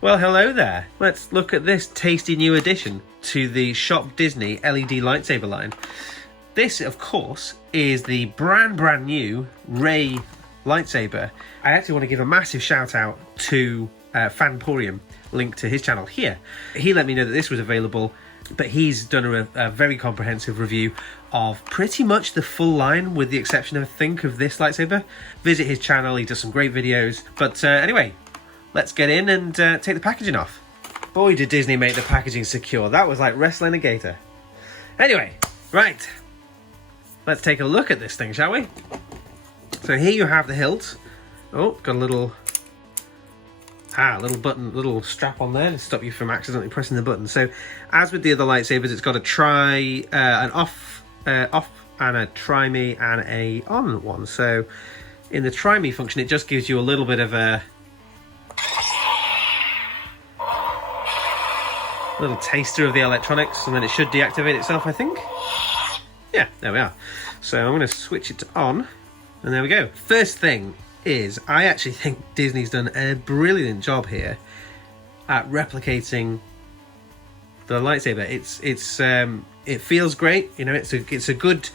Well, hello there. Let's look at this tasty new addition to the Shop Disney LED lightsaber line. This, of course, is the brand new Rey Lightsaber. I actually want to give a massive shout out to Fanporium, link to his channel here. He let me know that this was available, but he's done a very comprehensive review of pretty much the full line, with the exception, I think, of this lightsaber. Visit his channel, he does some great videos. But anyway, let's get in and take the packaging off. Boy, did Disney make the packaging secure. That was like wrestling a gator. Anyway, right. Let's take a look at this thing, shall we? So here you have the hilt. Oh, got a little button, little strap on there to stop you from accidentally pressing the button. So, as with the other lightsabers, it's got a try, an off, and a try me and a on one. So, in the try me function, it just gives you a little bit of a little taster of the electronics, and then it should deactivate itself, I think. Yeah, there we are. So I'm going to switch it to on, and there we go. First thing is, I actually think Disney's done a brilliant job here at replicating the lightsaber. It feels great. You know, it's a good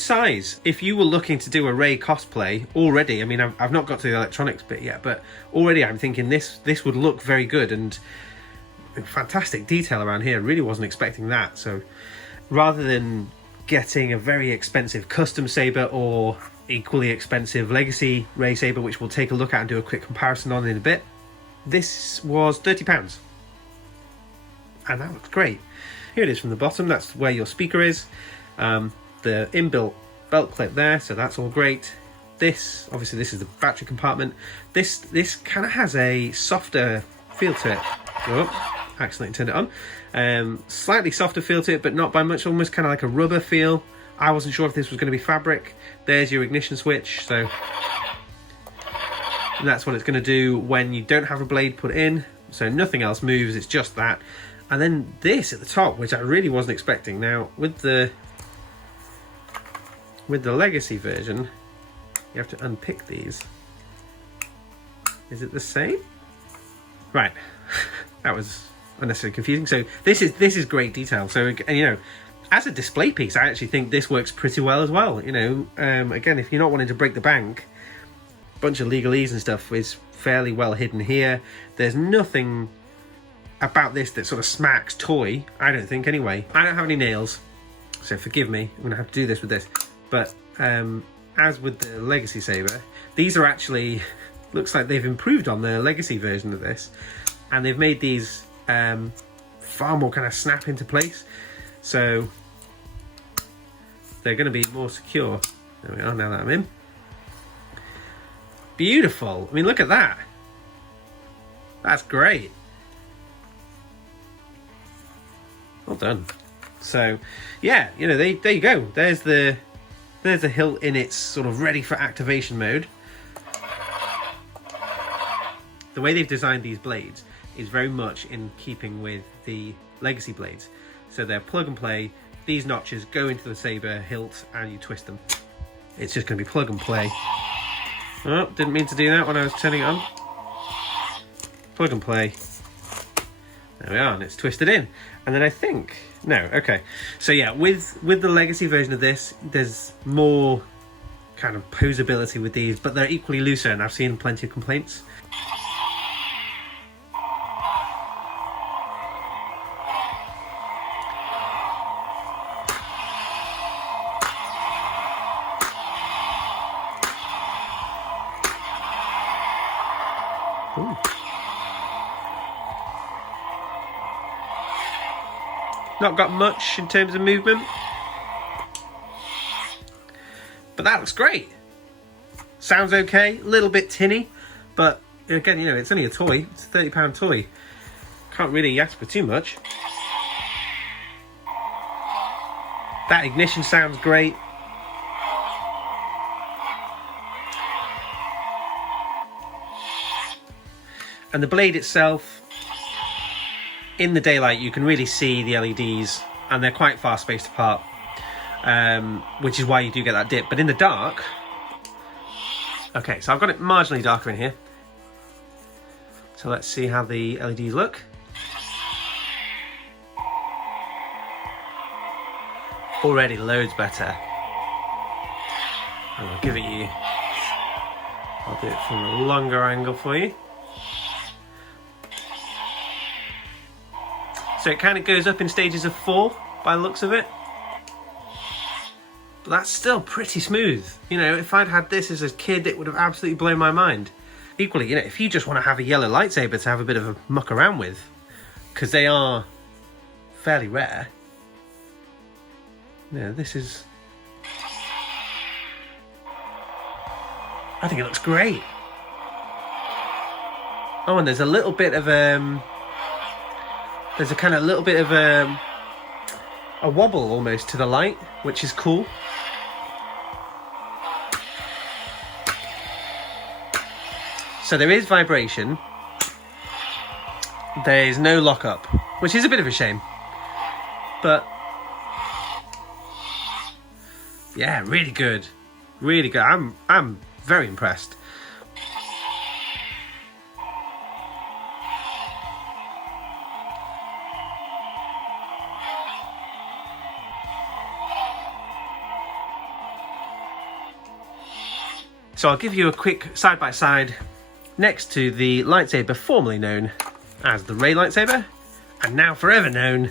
size. If you were looking to do a Rey cosplay already, I mean, I've not got to the electronics bit yet, but already I'm thinking this would look very good, and fantastic detail around here. Really wasn't expecting that. So rather than getting a very expensive custom saber or equally expensive legacy Rey saber, which we'll take a look at and do a quick comparison on in a bit, this was £30, and that looks great. Here it is from the bottom. That's where your speaker is. The inbuilt belt clip there, so that's all great. This, obviously, this is the battery compartment. This kind of has a softer feel to it. Oh, accidentally turned it on. Slightly softer feel to it, but not by much. Almost kind of like a rubber feel. I wasn't sure if this was going to be fabric. There's your ignition switch. So that's what it's going to do when you don't have a blade put in. So nothing else moves. It's just that. And then this at the top, which I really wasn't expecting. Now with the legacy version, you have to unpick these. Is it the same? Right. That was unnecessarily confusing. So this is great detail. So, and, you know, as a display piece, I actually think this works pretty well as well. You know, again, if you're not wanting to break the bank, a bunch of legalese and stuff is fairly well hidden here. There's nothing about this that sort of smacks toy, I don't think, anyway. I don't have any nails, so forgive me. I'm gonna have to do this with this. But as with the legacy saber, these are actually, looks like they've improved on the legacy version of this, and they've made these far more kind of snap into place, so they're going to be more secure. There we are, now that I'm in. Beautiful. I mean, look at that. That's great. Well done. So yeah, you know, there you go. There's the hilt in its sort of ready for activation mode. The way they've designed these blades is very much in keeping with the legacy blades. So they're plug and play. These notches go into the saber hilt and you twist them. It's just going to be plug and play. Oh, didn't mean to do that when I was turning it on. Plug and play. There we are, and it's twisted in. And then I think, no, okay. So yeah, with the legacy version of this, there's more kind of posability with these, but they're equally looser, and I've seen plenty of complaints. Ooh. Not got much in terms of movement, but that looks great. Sounds okay, a little bit tinny, but again, you know, it's only a toy. It's a £30 toy. Can't really ask for too much. That ignition sounds great. And the blade itself, in the daylight you can really see the LEDs, and they're quite far spaced apart, which is why you do get that dip. But in the dark, okay, so I've got it marginally darker in here. So let's see how the LEDs look. Already loads better. And I'll give it you. I'll do it from a longer angle for you. So it kind of goes up in stages of 4 by the looks of it. But that's still pretty smooth. You know, if I'd had this as a kid, it would have absolutely blown my mind. Equally, you know, if you just want to have a yellow lightsaber to have a bit of a muck around with, because they are fairly rare. Yeah, this is... I think it looks great. Oh, and there's a little bit of there's a kind of little bit of a wobble almost to the light, which is cool. So there is vibration. There's no lockup, which is a bit of a shame. But yeah, really good. Really good. I'm very impressed. So I'll give you a quick side-by-side next to the lightsaber formerly known as the Rey Lightsaber, and now forever known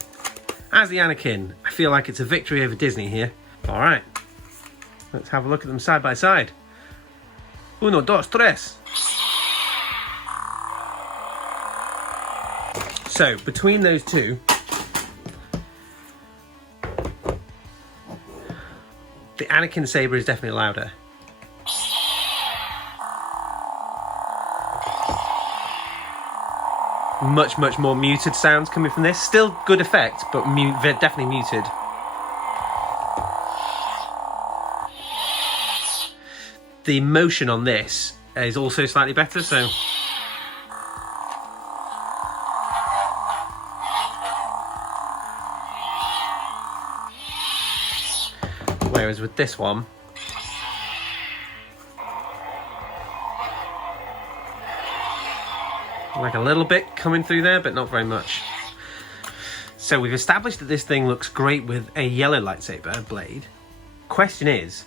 as the Anakin. I feel like it's a victory over Disney here. All right, let's have a look at them side by side. Uno, dos, tres. So between those two, the Anakin saber is definitely louder. Much more muted sounds coming from this. Still good effect, but definitely muted. The motion on this is also slightly better, so... Whereas with this one... like a little bit coming through there, but not very much. So we've established that this thing looks great with a yellow lightsaber blade. Question is,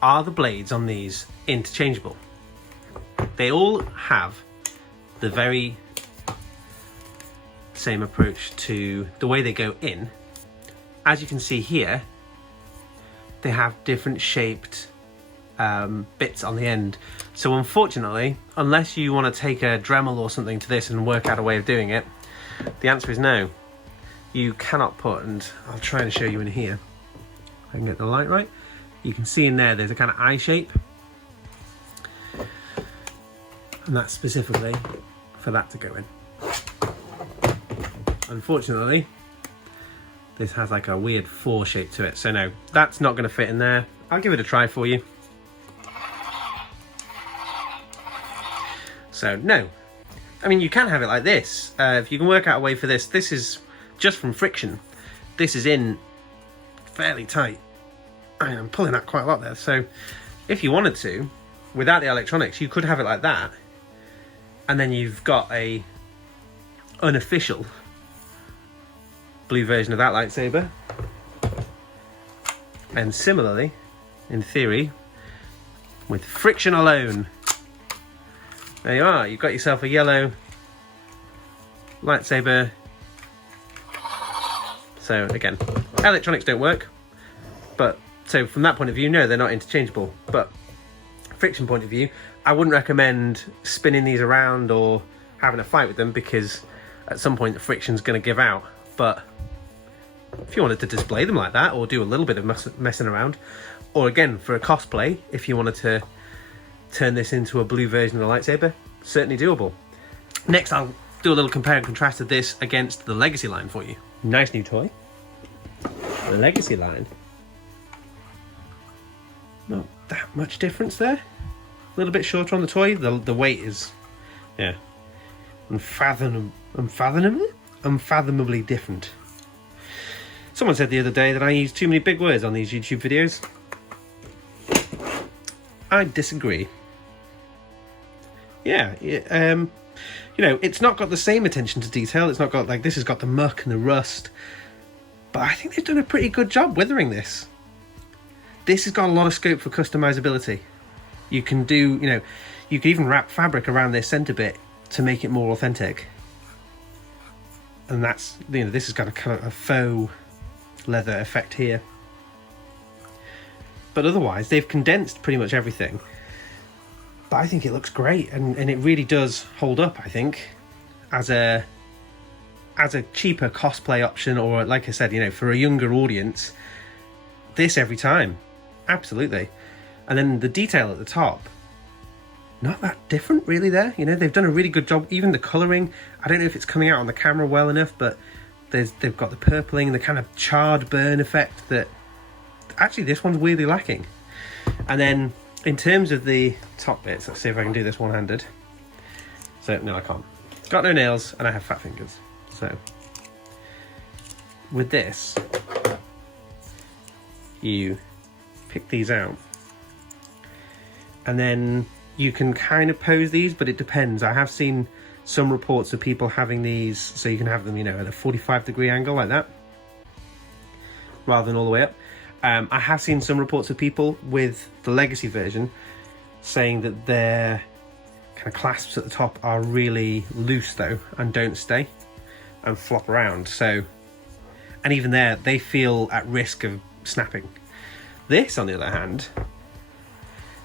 are the blades on these interchangeable? They all have the very same approach to the way they go in. As you can see here, they have different shaped bits on the end. So unfortunately, unless you want to take a Dremel or something to this and work out a way of doing it, the answer is no. You cannot put, and I'll try and show you in here, if I can get the light right. You can see in there, there's a kind of eye shape. And that's specifically for that to go in. Unfortunately, this has like a weird 4 shape to it. So no, that's not going to fit in there. I'll give it a try for you. So no, I mean, you can have it like this. If you can work out a way for this, this is just from friction. This is in fairly tight. I'm pulling that quite a lot there. So if you wanted to, without the electronics, you could have it like that. And then you've got a unofficial blue version of that lightsaber. And similarly, in theory, with friction alone, there you are, you've got yourself a yellow lightsaber. So again, electronics don't work, but so from that point of view, no, they're not interchangeable. But friction point of view, I wouldn't recommend spinning these around or having a fight with them, because at some point the friction's going to give out. But if you wanted to display them like that, or do a little bit of messing around, or again for a cosplay, if you wanted to turn this into a blue version of the lightsaber, certainly doable. Next, I'll do a little compare and contrast of this against the Legacy line for you. Nice new toy. The Legacy line. Not that much difference there. A little bit shorter on the toy. The weight is, yeah, unfathomably different. Someone said the other day that I use too many big words on these YouTube videos. I disagree. yeah, you know, it's not got the same attention to detail. It's not got, like, this has got the muck and the rust. But I think they've done a pretty good job weathering this. This has got a lot of scope for customizability. You can do, you know, you can even wrap fabric around this centre bit to make it more authentic. And that's, you know, this has got a kind of a faux leather effect here. But otherwise, they've condensed pretty much everything. But I think it looks great, and it really does hold up, I think, as a cheaper cosplay option, or like I said, you know, for a younger audience, this every time. Absolutely. And then the detail at the top, not that different really there. You know, they've done a really good job. Even the colouring, I don't know if it's coming out on the camera well enough, but they've got the purpling, the kind of charred burn effect that actually this one's weirdly lacking. And then in terms of the top bits, let's see if I can do this one-handed. So, no, I can't. Got no nails, and I have fat fingers. So, with this, you pick these out. And then you can kind of pose these, but it depends. I have seen some reports of people having these, so you can have them, you know, at a 45-degree angle like that, rather than all the way up. I have seen some reports of people with the legacy version saying that their kind of clasps at the top are really loose though, and don't stay and flop around. So, and even there, they feel at risk of snapping. This, on the other hand,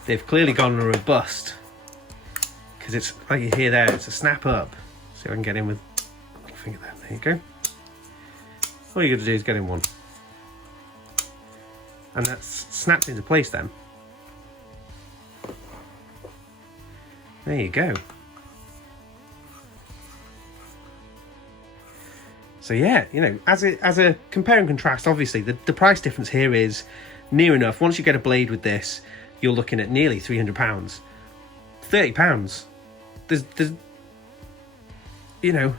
they've clearly gone robust, because it's like you hear there, it's a snap up. See if I can get in with my finger there. There you go. All you got to do is get in one. And that's snapped into place then. There you go. So yeah, you know, as a compare and contrast, obviously the price difference here is near enough. Once you get a blade with this, you're looking at nearly £300. £30. There's you know,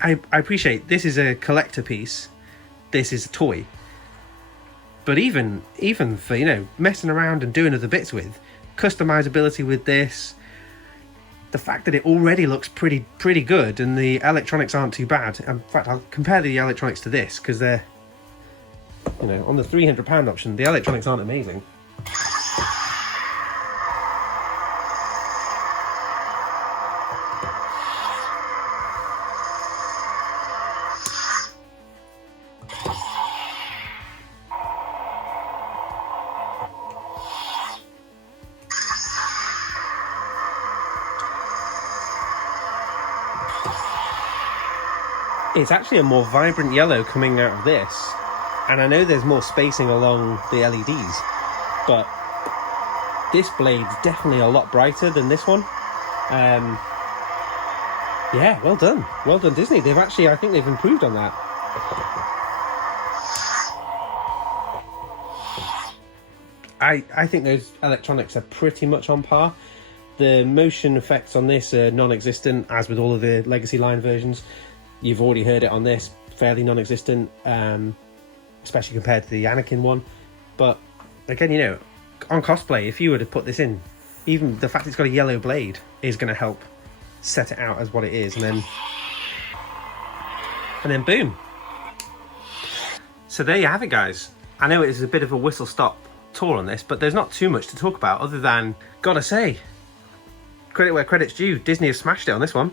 I appreciate this is a collector piece. This is a toy. But even for, you know, messing around and doing other bits with, customizability with this, the fact that it already looks pretty good, and the electronics aren't too bad. In fact, I'll compare the electronics to this, because they're, you know, on the £300 option, the electronics aren't amazing. It's actually a more vibrant yellow coming out of this, and I know there's more spacing along the LEDs, but this blade's definitely a lot brighter than this one. Yeah, well done Disney. They've actually, I think they've improved on that. I think those electronics are pretty much on par. The motion effects on this are non-existent, as with all of the Legacy line versions. You've already heard it on this, fairly non-existent, especially compared to the Anakin one. But again, you know, on Cosplay, if you were to put this in, even the fact it's got a yellow blade is going to help set it out as what it is, and then boom. So there you have it, guys. I know it is a bit of a whistle-stop tour on this, but there's not too much to talk about other than, gotta say, credit where credit's due, Disney have smashed it on this one.